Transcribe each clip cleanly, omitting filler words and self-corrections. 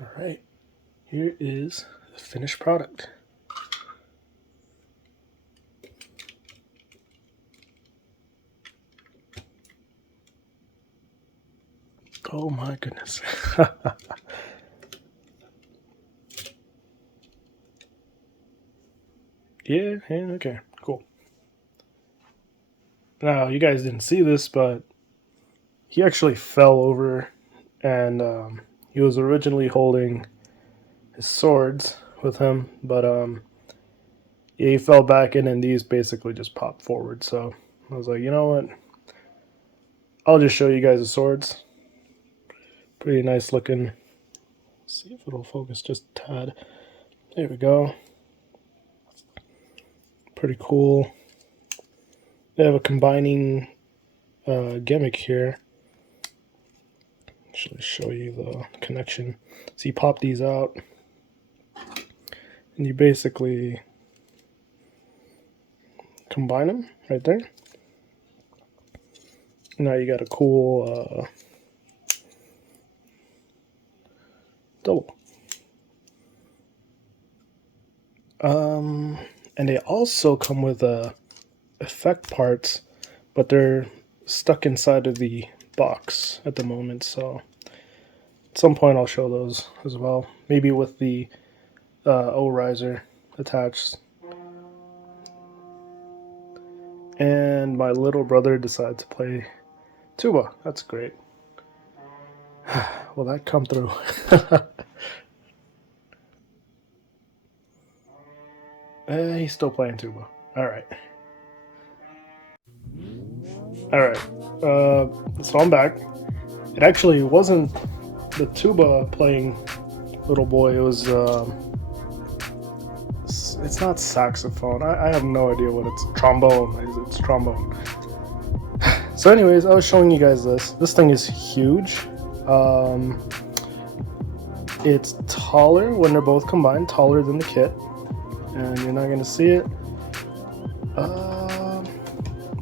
Alright, here is the finished product. Oh my goodness. Yeah, okay, cool. Now, you guys didn't see this, but he actually fell over and he was originally holding his swords with him, but yeah, he fell back in and these basically just popped forward. So I was like, you know what? I'll just show you guys the swords. Pretty nice looking. Let's see if it'll focus just a tad. There we go. Pretty cool. They have a combining gimmick here. Actually, show you the connection. So you pop these out, and you basically combine them right there. Now you got a cool double. And they also come with effect parts, but they're stuck inside of the box at the moment. So at some point I'll show those as well. Maybe with the O-riser attached. And my little brother decided to play tuba. That's great. Will that come through? He's still playing tuba. Alright. Alright. So I'm back. It actually wasn't the tuba playing little boy. It was... it's not saxophone. I have no idea what it's... Trombone. It's trombone. So anyways, I was showing you guys this. This thing is huge. It's taller when they're both combined, taller than the kit. And you're not going to see it.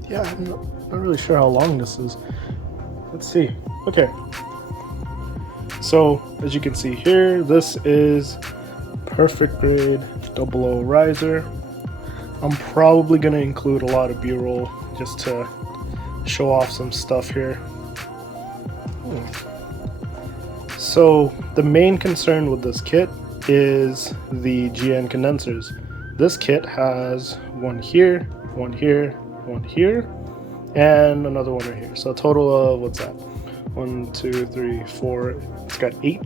Yeah, I'm not really sure how long this is. Let's see. Okay. So, as you can see here, this is perfect grade 00 riser. I'm probably going to include a lot of B-roll just to show off some stuff here. So, the main concern with this kit is the GN condensers. This kit has one here, one here, one here, and another one right here. So a total of, what's that? 1, 2, 3, 4, it's got 8.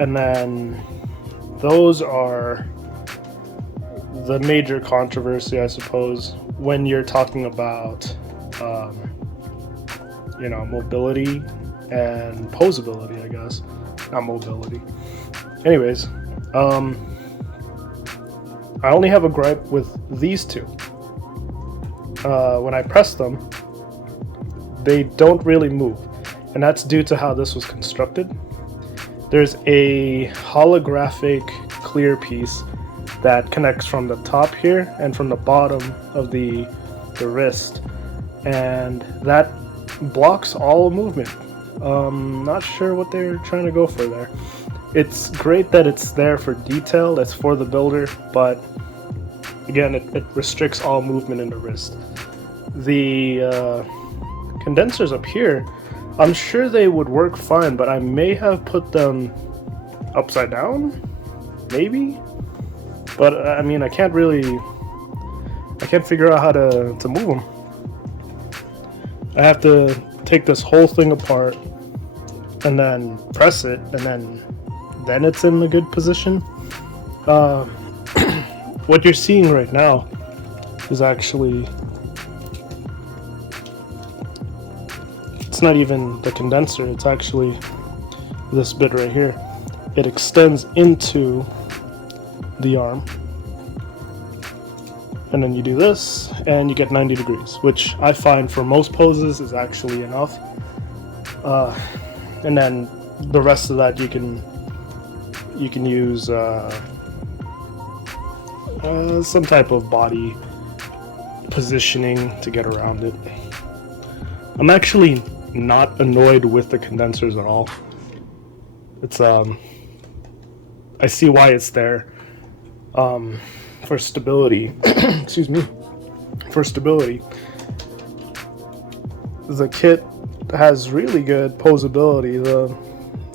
And then those are the major controversy, I suppose, when you're talking about, mobility and posability, I guess. Not mobility. Anyways, I only have a gripe with these two. When I press them, they don't really move, and that's due to how this was constructed. There's a holographic clear piece that connects from the top here and from the bottom of the wrist, and that blocks all movement. Not sure what they're trying to go for there. It's great that it's there for detail, that's for the builder, but again, it restricts all movement in the wrist. The condensers up here, I'm sure they would work fine, but I may have put them upside down, maybe? But I mean, I can't figure out how to move them. I have to take this whole thing apart and then press it, and then it's in a good position. What you're seeing right now is actually, it's not even the condenser, it's actually this bit right here. It extends into the arm, and then you do this and you get 90 degrees, which I find for most poses is actually enough. And then the rest of that you can use some type of body positioning to get around it. I'm actually not annoyed with the condensers at all. It's I see why it's there. For stability. Excuse me. For stability. The kit has really good posability,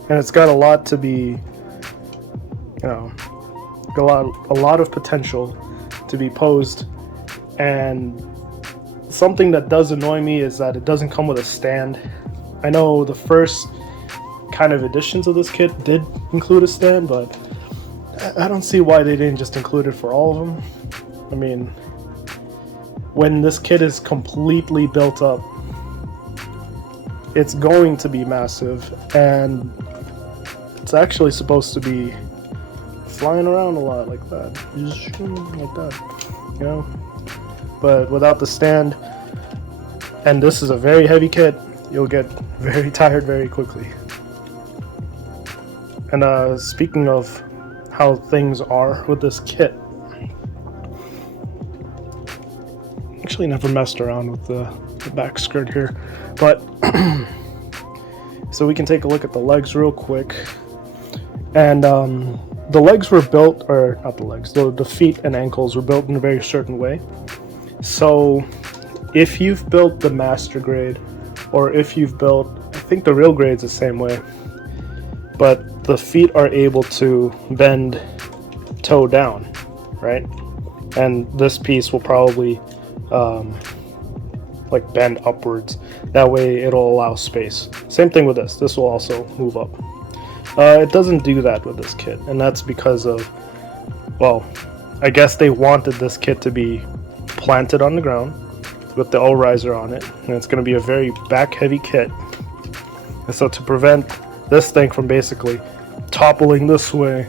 and it's got a lot to be, a lot of potential to be posed. And something that does annoy me is that it doesn't come with a stand. I know the first kind of editions of this kit did include a stand, but I don't see why they didn't just include it for all of them. I mean, when this kit is completely built up, it's going to be massive, and it's actually supposed to be flying around a lot like that, But without the stand, and this is a very heavy kit, you'll get very tired very quickly. And speaking of how things are with this kit, actually never messed around with the back skirt here, but so we can take a look at the legs real quick. And the legs were built, or not the legs, the feet and ankles were built in a very certain way. So if you've built the master grade, or if you've built, I think the real grade's the same way, but the feet are able to bend toe down, right? And this piece will probably like bend upwards. That way it'll allow space. Same thing with this. This will also move up. It doesn't do that with this kit, and that's because of, well, I guess they wanted this kit to be planted on the ground with the O-riser on it, and it's going to be a very back-heavy kit. And so to prevent this thing from basically toppling this way,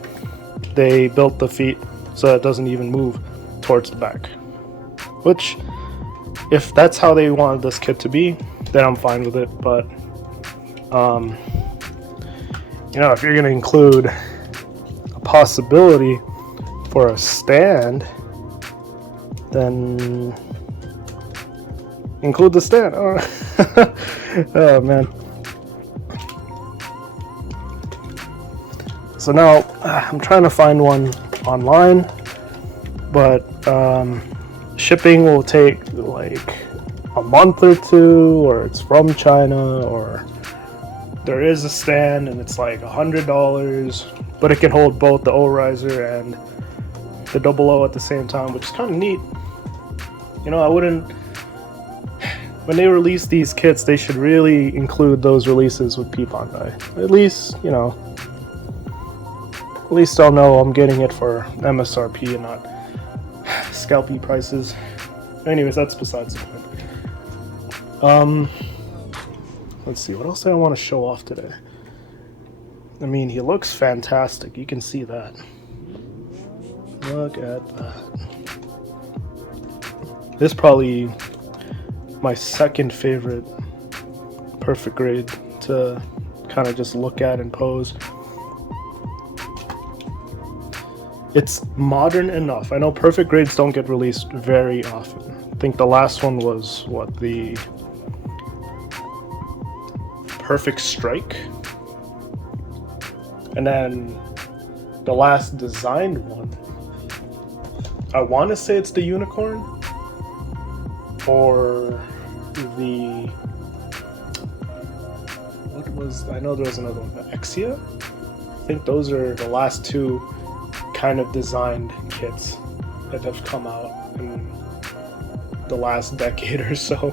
they built the feet so it doesn't even move towards the back. Which, if that's how they wanted this kit to be, then I'm fine with it. But if you're going to include a possibility for a stand, then include the stand. Oh man. So now I'm trying to find one online, but shipping will take like a month or two, or it's from China, or there is a stand and it's like $100, but it can hold both the O-riser and the double O at the same time, which is kind of neat. I wouldn't, when they release these kits, they should really include those releases with P Bandai. At least I'll know I'm getting it for MSRP and not scalpy prices. Anyways, that's besides the point. Let's see, what else do I want to show off today? I mean, he looks fantastic. You can see that. Look at that. This is probably my second favorite perfect grade to kind of just look at and pose. It's modern enough. I know perfect grades don't get released very often. I think the last one was, the Perfect Strike? And then the last designed one, I want to say it's the Unicorn, or the, I know there was another one, the Exia? I think those are the last two kind of designed kits that have come out in the last decade or so.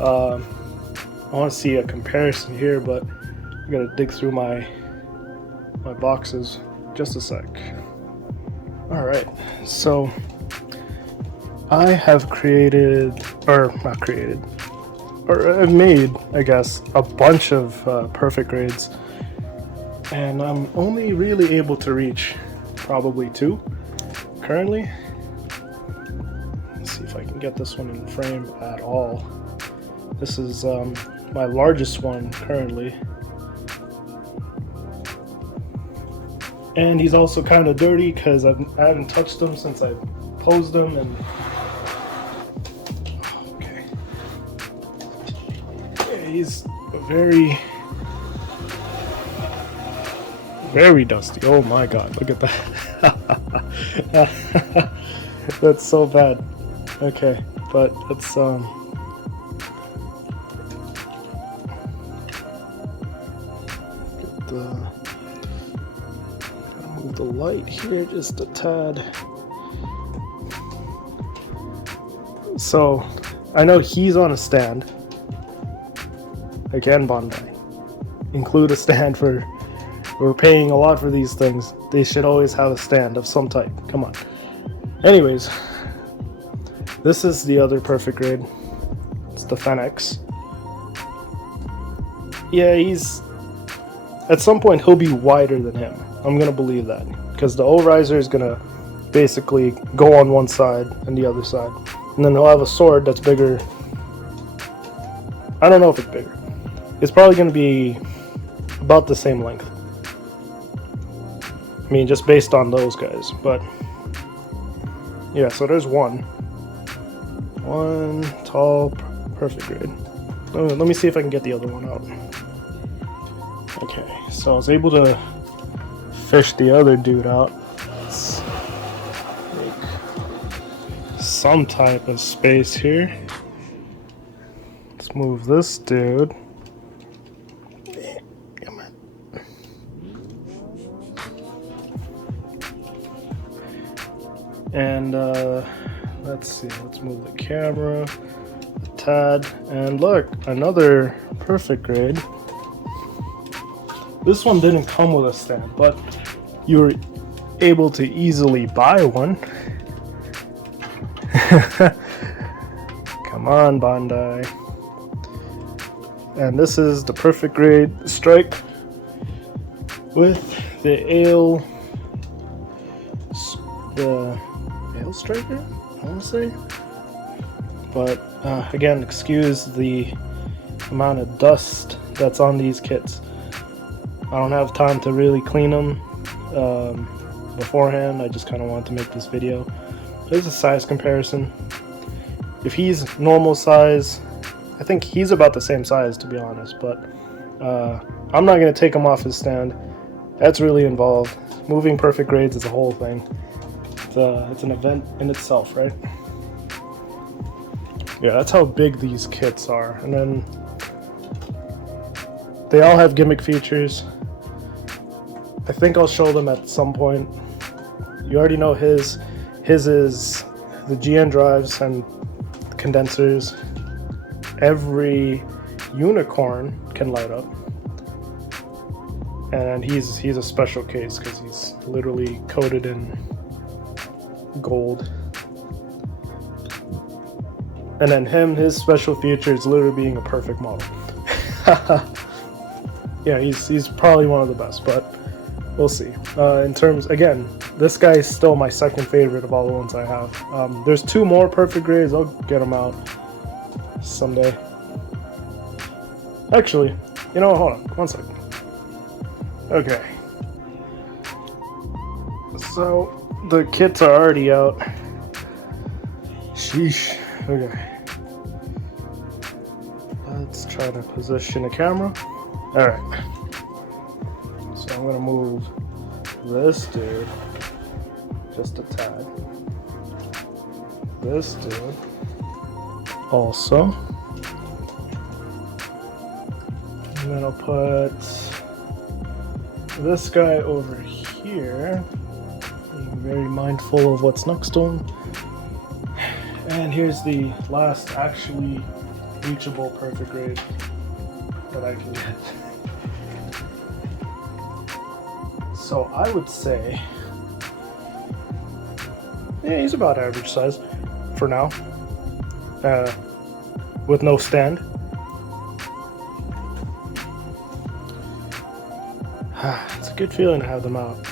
I want to see a comparison here, but I gotta dig through my boxes. Just a sec. Alright, so I have I've made, I guess, a bunch of perfect grades, and I'm only really able to reach probably 2 currently. Let's see if I can get this one in frame at all. This is my largest one currently, and he's also kind of dirty because I haven't touched him since I posed him. And okay, yeah, he's a very Very dusty. Oh my god, look at that. That's so bad. Okay, but let's get move the light here just a tad. So I know he's on a stand. Again, Bandai, include a stand for. We're paying a lot for these things. They should always have a stand of some type. Come on. Anyways, this is the other perfect grade. It's the Fenix. Yeah, he's... At some point, he'll be wider than him. I'm gonna believe that. Because the O-Riser is gonna basically go on one side and the other side. And then he'll have a sword that's bigger. I don't know if it's bigger. It's probably gonna be about the same length. I mean, just based on those guys, but yeah, so there's one tall, perfect grade. Let me see if I can get the other one out. Okay, so I was able to fish the other dude out. Let's make some type of space here. Let's move this dude. And let's see, let's move the camera a tad, and look, another perfect grade. This one didn't come with a stand, but you were able to easily buy one. Come on, Bandai. And this is the perfect grade strike with the Ale Striker, I want to say. But again, excuse the amount of dust that's on these kits. I don't have time to really clean them beforehand. I just kind of wanted to make this video. There's a size comparison. If he's normal size, I think he's about the same size, to be honest, but I'm not going to take him off his stand. That's really involved. Moving perfect grades is a whole thing. It's an event in itself, right? Yeah, that's how big these kits are. And then they all have gimmick features. I think I'll show them at some point. You already know his is the GN drives and condensers. Every unicorn can light up. And he's a special case because he's literally coated in gold. And then his special feature is literally being a perfect model. Yeah, he's probably one of the best, but we'll see. In terms, again, this guy is still my second favorite of all the ones I have. There's two more perfect grades. I'll get them out someday. Actually, you know, hold on, one second. Okay. So the kits are already out. Sheesh. Okay. Let's try to position the camera. Alright. So I'm gonna move this dude just a tad. This dude also. And then I'll put this guy over here. Being very mindful of what's next to him. And here's the last actually reachable perfect grade that I can get. So I would say, yeah, he's about average size for now, with no stand. It's a good feeling to have them out.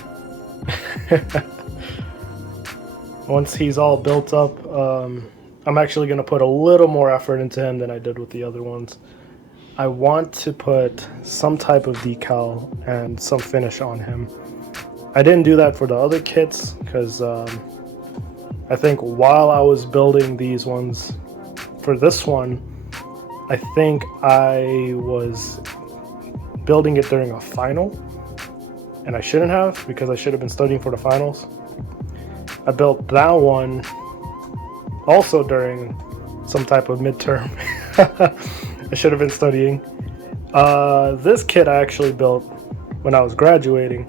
Once he's all built up, I'm actually going to put a little more effort into him than I did with the other ones. I want to put some type of decal and some finish on him. I didn't do that for the other kits because I think while I was building these ones, for this one, I think I was building it during a final, and I shouldn't have, because I should have been studying for the finals. I built that one also during some type of midterm. I should have been studying. This kit I actually built when I was graduating,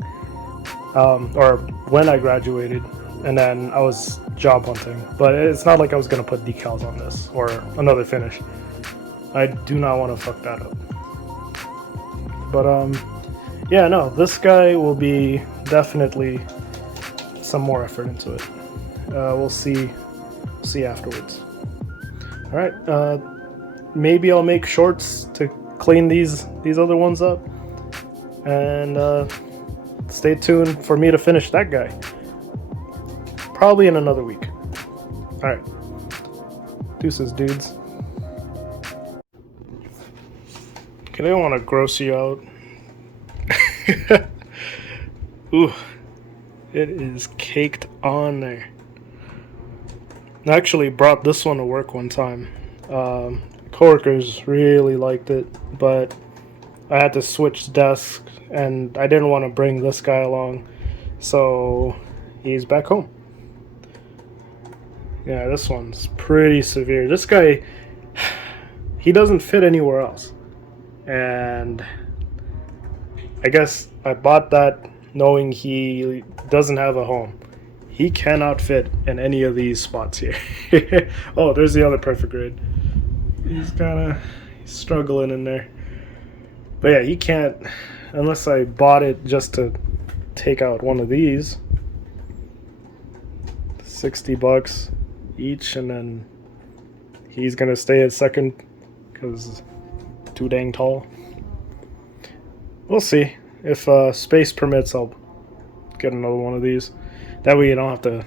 or when I graduated, and then I was job hunting. But it's not like I was gonna put decals on this or another finish. I do not want to fuck that up. But yeah, no, this guy will be definitely some more effort into it. We'll see afterwards. All right, maybe I'll make shorts to clean these other ones up, and stay tuned for me to finish that guy. Probably in another week. All right, deuces, dudes. Okay, I don't want to gross you out. Ooh, it is caked on there. I actually brought this one to work one time. Coworkers really liked it, but I had to switch desks, and I didn't want to bring this guy along, so he's back home. Yeah, this one's pretty severe. This guy, he doesn't fit anywhere else, and I guess I bought that knowing he doesn't have a home. He cannot fit in any of these spots here. Oh, there's the other perfect grade. He's struggling in there. But yeah, he can't, unless I bought it just to take out one of these. $60 each, and then he's gonna stay at second because too dang tall. We'll see. If space permits, I'll get another one of these. That way you don't have to...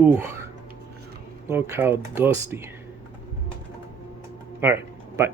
Ooh. Look how dusty. Alright, bye.